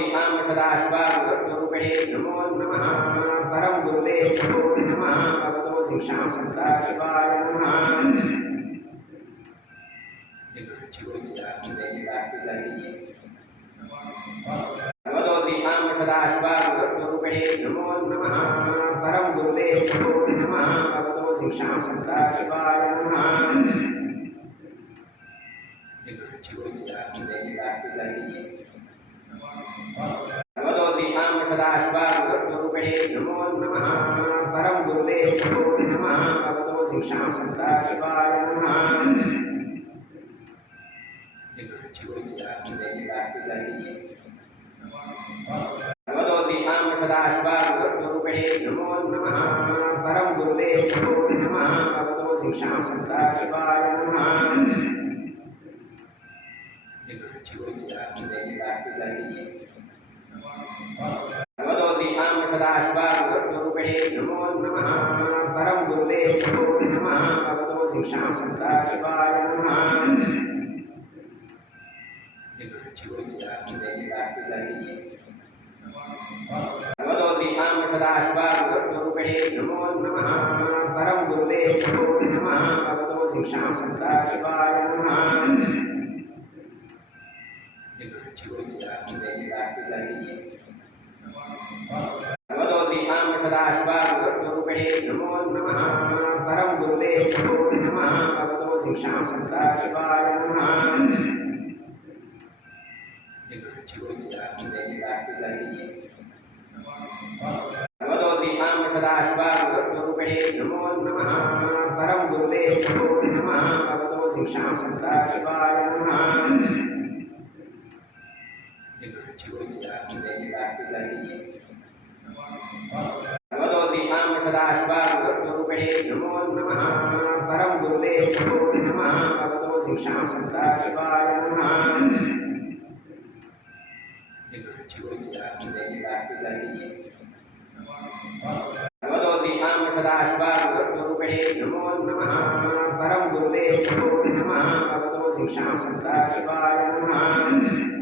श्रीशां सदाशिवारूपणे नमो नमः। परम गुरुवे नमो नमः। भगवतो श्रीशां सदाशिवाय नमः। भगवतो श्रीशां सदाशिवारूपणे नमो नमः। परम गुरुवे नमो नमः। भगवतो श्रीशां सदाशिवाय नमः। भगवतो श्रीशां सदाशिवारूपणे नमो नमः। परम गुरुवे नमो नमः। भगवतो श्रीशां सदाशिवाय नमः। भगवतो श्रीशां सदाशिवारूपणे नमो नमः। परम गुरुवे नमो नमः। भगवतो श्रीशां सदाशिवाय नमः। भगवतो श्रीशां सदाशिवारूपणे नमो नमः। परम गुरुवे नमो नमः। भगवतो श्रीशां सदाशिवाय नमः। भगवतो श्रीशां सदाशिवारूपणे नमो नमः। परम गुरुवे नमो नमः। भगवतो श्रीशां सदाशिवाय नमः। भगवतो श्रीशां सदाशिवारूपणे नमो नमः। परम गुरुवे नमो नमः। भगवतो श्रीशां सदाशिवाय नमः। भगवतो श्रीशां सदाशिवारूपणे नमो नमः। परम गुरुवे नमो नमः। भगवतो श्रीशां सदाशिवाय नमः। भगवतो श्रीशां सदाशिवारूपणे नमो नमः। परम गुरुवे नमो नमः। भगवतो श्रीशां सदाशिवाय नमः। भगवतो श्रीशां सदाशिवारूपणे नमो नमः। परम गुरुवे नमो नमः। भगवतो श्रीशां सदाशिवाय नमः।